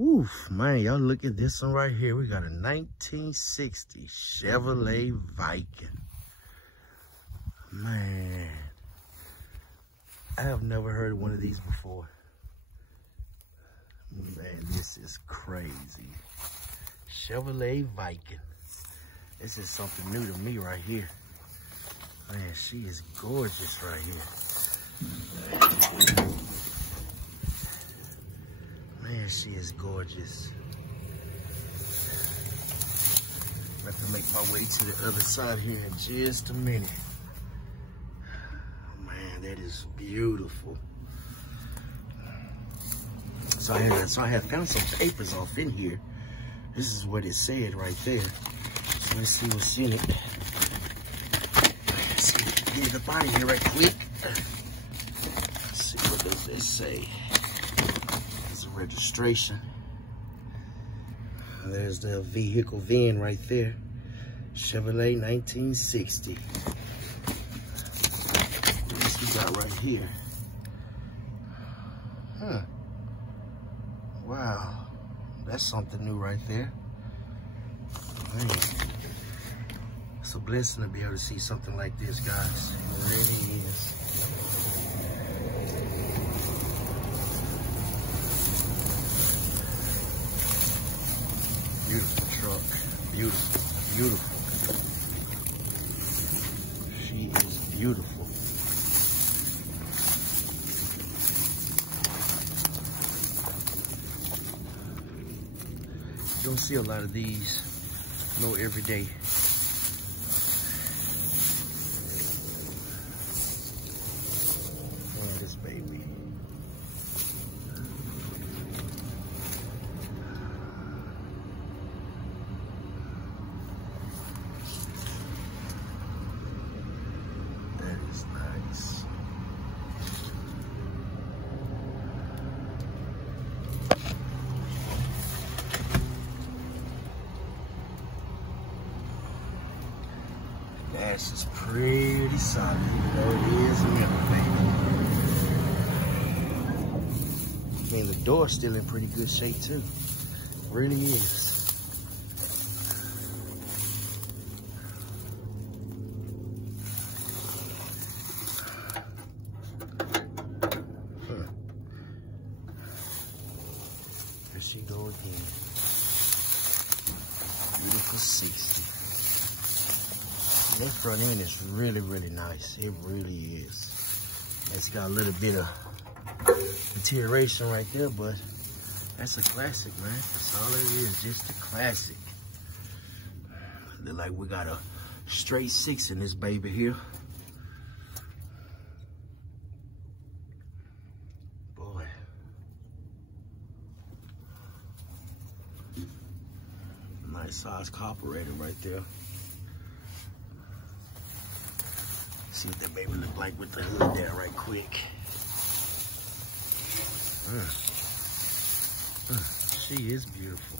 Oof, man, y'all look at this one right here. We got a 1960 Chevrolet Viking. Man, I have never heard of one of these before. Man, this is crazy. Chevrolet Viking. This is something new to me right here. Man, she is gorgeous right here. Man, she is gorgeous. I have to make my way to the other side here in just a minute. Man, that is beautiful. So I have found some papers off in here. This is what it said right there. So let's see what's in it. Let's see, get it up out of here right quick. Let's see, what does this say? There's a registration. There's the vehicle VIN right there. Chevrolet 1960. What else we got right here? Huh. Wow. That's something new right there. Man. It's a blessing to be able to see something like this, guys. It really is. Beautiful truck. Beautiful. Beautiful. She is beautiful. You don't see a lot of these, no, every day. Man, this baby. That is nice. Dash is pretty solid. You know it is and everything. And the door's still in pretty good shape too. Really is. There she go again. Beautiful 60. That front end is really, really nice. It really is. It's got a little bit of deterioration right there, but that's a classic, man. That's all it is, just a classic. Look like we got a straight 6 in this baby here. Boy. Nice size carburetor right there. See what that baby look like with the hood there right quick. She is beautiful.